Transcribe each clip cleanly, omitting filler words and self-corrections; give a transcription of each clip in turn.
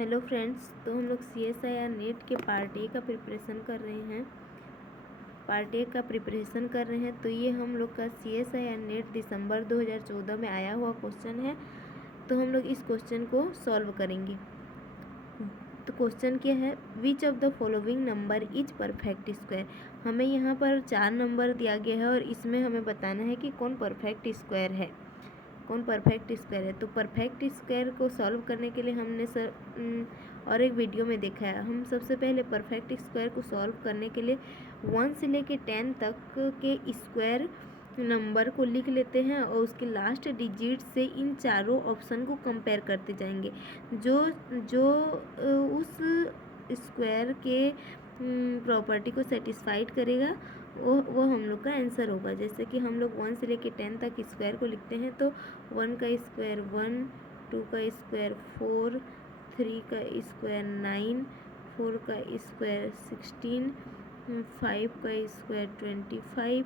Hello friends, तो हम लोग CSIR नेट के पार्ट ए का प्रिपरेशन कर रहे हैं। तो ये हम लोग का CSIR नेट दिसंबर 2014 में आया हुआ क्वेश्चन है। तो हम लोग इस क्वेश्चन को सॉल्व करेंगे। तो क्वेश्चन क्या है, which of the following number is perfect square. हमें यहाँ पर 4 नंबर दिया गया है और इसमें हमें बताना है कि कौन परफेक्ट स्क्वायर है। तो परफेक्ट स्क्वायर को सॉल्व करने के लिए हमने और एक वीडियो में देखा है। हम सबसे पहले परफेक्ट स्क्वायर को सॉल्व करने के लिए 1 से लेके 10 तक के स्क्वायर नंबर को लिख लेते हैं और उसके लास्ट डिजिट से इन चारों ऑप्शन को कंपेयर करते जाएंगे। जो उस स्क्वायर के प्रॉपर्टी को सेटिस्फाइड करेगा वो हम लोग का आंसर होगा। जैसे कि हम लोग 1 से लेके 10 तक स्क्वायर को लिखते हैं तो 1 का स्क्वायर 1, 2 का स्क्वायर 4, 3 का स्क्वायर 9, 4 का स्क्वायर 16, 5 का स्क्वायर 25,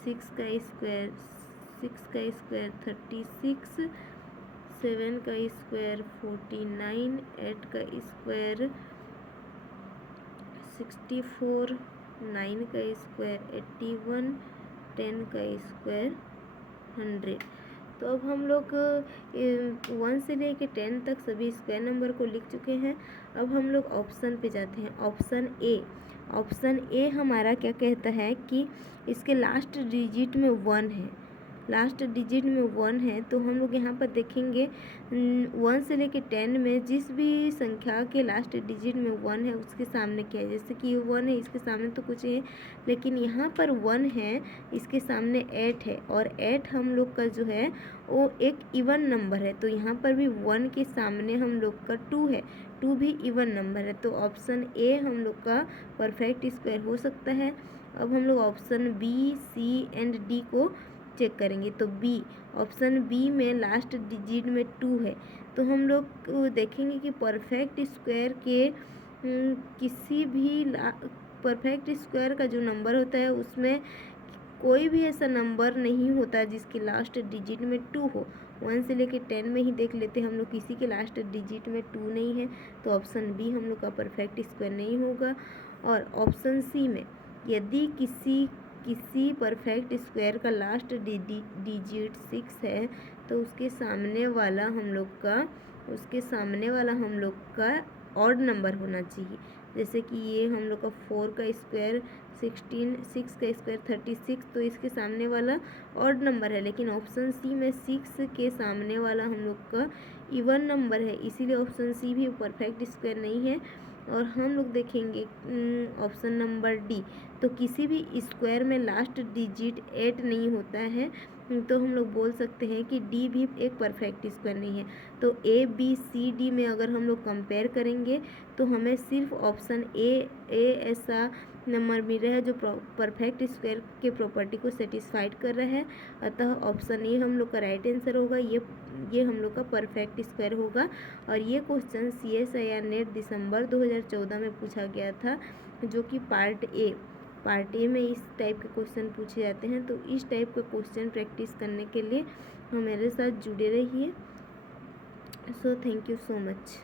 6 का स्क्वायर 36, 7 का स्क्वायर 49, 8 का स्क्वायर 64, 9 का स्क्वायर 81, 10 का स्क्वायर 100। तो अब हम लोग 1 से लेके 10 तक सभी स्क्वायर नंबर को लिख चुके हैं। अब हम लोग ऑप्शन पे जाते हैं। ऑप्शन ए हमारा क्या कहता है कि इसके लास्ट डिजिट में 1 है। तो हम लोग यहाँ पर देखेंगे 1 से लेके 10 में जिस भी संख्या के लास्ट डिजिट में 1 है उसके सामने क्या है। जैसे कि 1 है, इसके सामने तो कुछ है, लेकिन यहाँ पर 1 है, इसके सामने 8 है और 8 हम लोग का जो है वो एक इवन नंबर है। तो यहाँ पर भी 1 के सामने हम लोग का 2 है, 2 भी इवन नंबर है। तो ऑप्शन ए हम लोग का परफेक्ट स्क्वायर हो सकता है। अब हम लोग option B, C and D को चेक करेंगे। तो ऑप्शन बी में लास्ट डिजिट में 2 है। तो हम लोग देखेंगे कि परफेक्ट स्क्वायर के किसी भी परफेक्ट स्क्वायर का जो नंबर होता है उसमें कोई भी ऐसा नंबर नहीं होता जिसके लास्ट डिजिट में 2 हो। 1 से लेके 10 में ही देख लेते हैं हम लोग, किसी के लास्ट डिजिट में 2 नहीं है। तो ऑप्शन बी हम लोग का परफेक्ट स्क्वायर नहीं होगा। और ऑप्शन सी में यदि किसी परफेक्ट स्क्वायर का लास्ट डिजिट 6 है तो उसके सामने वाला हम लोग का ऑड नंबर होना चाहिए। जैसे कि ये हम लोग का 4 का स्क्वायर 16, 6 का स्क्वायर 36, तो इसके सामने वाला ऑड नंबर है। लेकिन ऑप्शन सी में 6 के सामने वाला हम लोग का इवन नंबर है, इसीलिए ऑप्शन सी भी परफेक्ट स्क्वायर नहीं है। और हम लोग देखेंगे ऑप्शन नंबर डी। तो किसी भी स्क्वायर में लास्ट डिजिट 8 नहीं होता है, तो हम लोग बोल सकते हैं कि डी भी एक परफेक्ट स्क्वायर नहीं है। तो ए, बी, सी, डी में अगर हम लोग कंपेयर करेंगे तो हमें सिर्फ ऑप्शन ए ऐसा नंबर मिल रहा है जो परफेक्ट स्क्वायर के प्रॉपर्टी को सेटिस्फाइड कर रहा है। अतः ऑप्शन ए हम लोग का राइट आंसर होगा। ये हम लोग का परफेक्ट स्क्वायर होगा। और ये क्वेश्चन CSIR नेट दिसंबर 2014 में पूछा गया था, जो कि पार्ट ए में इस टाइप के क्वेश्चन पूछे जाते हैं। तो इस टाइप के क्वेश्चन प्रैक्टिस करने के लिए हमारे साथ जुड़े रहिए। So thank you so much.